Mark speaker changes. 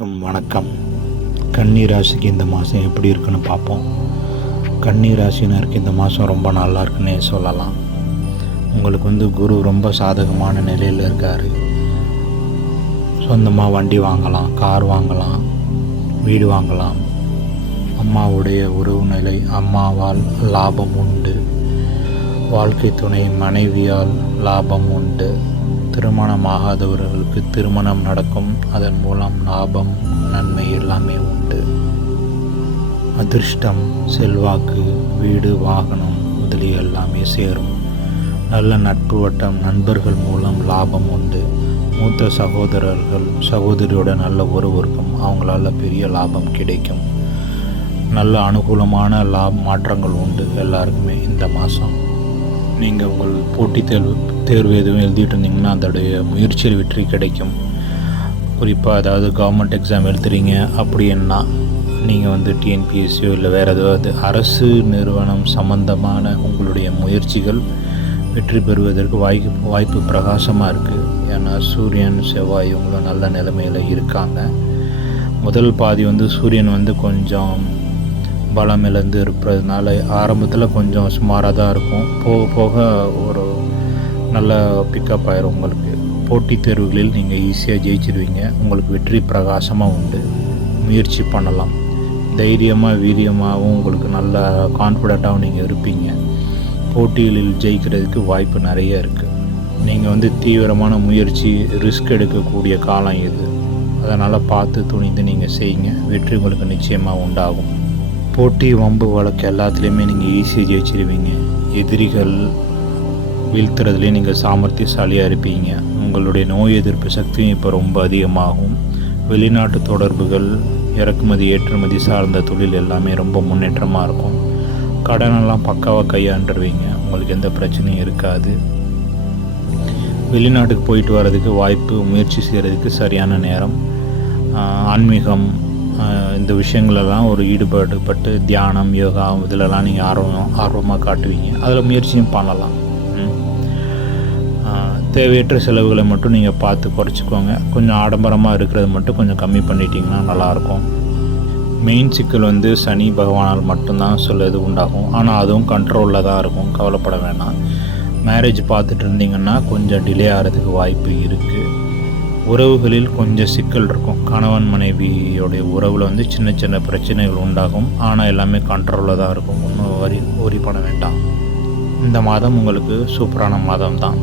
Speaker 1: அனைவருக்கும் வணக்கம். கன்னி ராசிக்கு இந்த மாதம் எப்படி இருக்குன்னு பார்ப்போம். கன்னி ராசினருக்கு இந்த மாதம் ரொம்ப நல்லா இருக்குன்னே சொல்லலாம். உங்களுக்கு வந்து குரு ரொம்ப சாதகமான நிலையில் இருக்கார். சொந்தமாக வண்டி வாங்கலாம் கார் வாங்கலாம் வீடு வாங்கலாம். அம்மாவுடைய உறவு நிலை அம்மாவால் லாபம் உண்டு. வாழ்க்கை துணை மனைவியால் லாபம் உண்டு. திருமணமாகாதவர்களுக்கு திருமணம் நடக்கும். அதன் மூலம் லாபம் நன்மை எல்லாமே உண்டு. அதிர்ஷ்டம் செல்வாக்கு வீடு வாகனம் முதலிய எல்லாமே சேரும். நல்ல நட்பு வட்டம் நண்பர்கள் மூலம் லாபம் உண்டு. மூத்த சகோதரர்கள் சகோதரியோட நல்ல ஒருவருக்கும் அவங்களால பெரிய லாபம் கிடைக்கும். நல்ல அனுகூலமான லாப மாற்றங்கள் உண்டு. எல்லாருக்குமே இந்த மாதம் நீங்கள் உங்கள் போட்டித் தேர்வு தேர்வு எதுவும் எழுதிட்டு இருந்தீங்கன்னா அதோடைய முயற்சியில் வெற்றி கிடைக்கும். குறிப்பாக அதாவது கவர்மெண்ட் எக்ஸாம் எழுதுறீங்க அப்படின்னா நீங்கள் வந்து டிஎன்பிஎஸ்சியோ இல்லை வேறு ஏதாவது அரசு நிறுவனம் சம்பந்தமான உங்களுடைய முயற்சிகள் வெற்றி பெறுவதற்கு வாய்ப்பு வாய்ப்பு பிரகாசமாக இருக்குது ஏன்னா சூரியன் செவ்வாய் இவங்களும் நல்ல நிலைமையில் இருக்காங்க. முதல் பாதி வந்து சூரியன் வந்து கொஞ்சம் பலம் இழந்து இருப்பதுனால ஆரம்பத்தில் கொஞ்சம் சுமாராக தான் இருக்கும். போக போக ஒரு நல்ல பிக்கப் ஆயிரும் உங்களுக்கு. போட்டித் தேர்வுகளில் நீங்கள் ஈஸியாக ஜெயிச்சிருவீங்க. உங்களுக்கு வெற்றி பிரகாசமாக உண்டு. முயற்சி பண்ணலாம். தைரியமாக வீரியமாகவும் உங்களுக்கு நல்ல கான்ஃபிடண்ட்டாகவும் நீங்கள் இருப்பீங்க. போட்டிகளில் ஜெயிக்கிறதுக்கு வாய்ப்பு நிறைய இருக்குது நீங்கள் வந்து தீவிரமான முயற்சி ரிஸ்க் எடுக்கக்கூடிய காலம் இது. அதனால் பார்த்து துணிந்து நீங்கள் செய்யுங்க. வெற்றி உங்களுக்கு நிச்சயமாக உண்டாகும். போட்டி வம்பு வழக்கு எல்லாத்துலேயுமே நீங்கள் ஈஸியாக ஜெயிச்சிருவீங்க எதிரிகள் வீழ்த்துறதுலேயும் நீங்கள் சாமர்த்தியசாலியாக இருப்பீங்க. உங்களுடைய நோய் எதிர்ப்பு சக்தியும் இப்போ ரொம்ப அதிகமாகும். வெளிநாட்டு தொடர்புகள் இறக்குமதி ஏற்றுமதி சார்ந்த தொழில் எல்லாமே ரொம்ப முன்னேற்றமாக இருக்கும். கடனெல்லாம் பக்காவாக கையாண்டுருவீங்க. உங்களுக்கு எந்த பிரச்சனையும் இருக்காது. வெளிநாட்டுக்கு போயிட்டு வர்றதுக்கு வாய்ப்பு முயற்சி செய்கிறதுக்கு சரியான நேரம். ஆன்மீகம் இந்த விஷயங்களெல்லாம் ஒரு ஈடுபாடு பட்டு தியானம் யோகா இதிலெல்லாம் நீங்கள் ஆர்வம் ஆர்வமாக காட்டுவீங்க. அதில் முயற்சியும் பண்ணலாம். தேவையற்ற செலவுகளை மட்டும் நீங்கள் பார்த்து குறைச்சிக்கோங்க. கொஞ்சம் ஆடம்பரமாக இருக்கிறது மட்டும் கொஞ்சம் கம்மி பண்ணிட்டீங்கன்னா நல்லாயிருக்கும். மெயின் சிக்கல் வந்து சனி பகவானால் மட்டும்தான் சொல்ல இது உண்டாகும். ஆனால் அதுவும் கண்ட்ரோலில் தான் இருக்கும். கவலைப்பட வேணாம். மேரேஜ் பார்த்துட்டு இருந்தீங்கன்னா கொஞ்சம் டிலே ஆகிறதுக்கு வாய்ப்பு இருக்குது உறவுகளில் கொஞ்சம் சிக்கல் இருக்கும். கணவன் மனைவியோடைய உறவில் வந்து சின்ன சின்ன பிரச்சனைகள் உண்டாகும். ஆனால் எல்லாமே கண்ட்ரோலில் தான் இருக்கும். ஒன்றும் வரி worry பண்ண வேண்டாம். இந்த மாதம் உங்களுக்கு சூப்பரான மாதம் தான்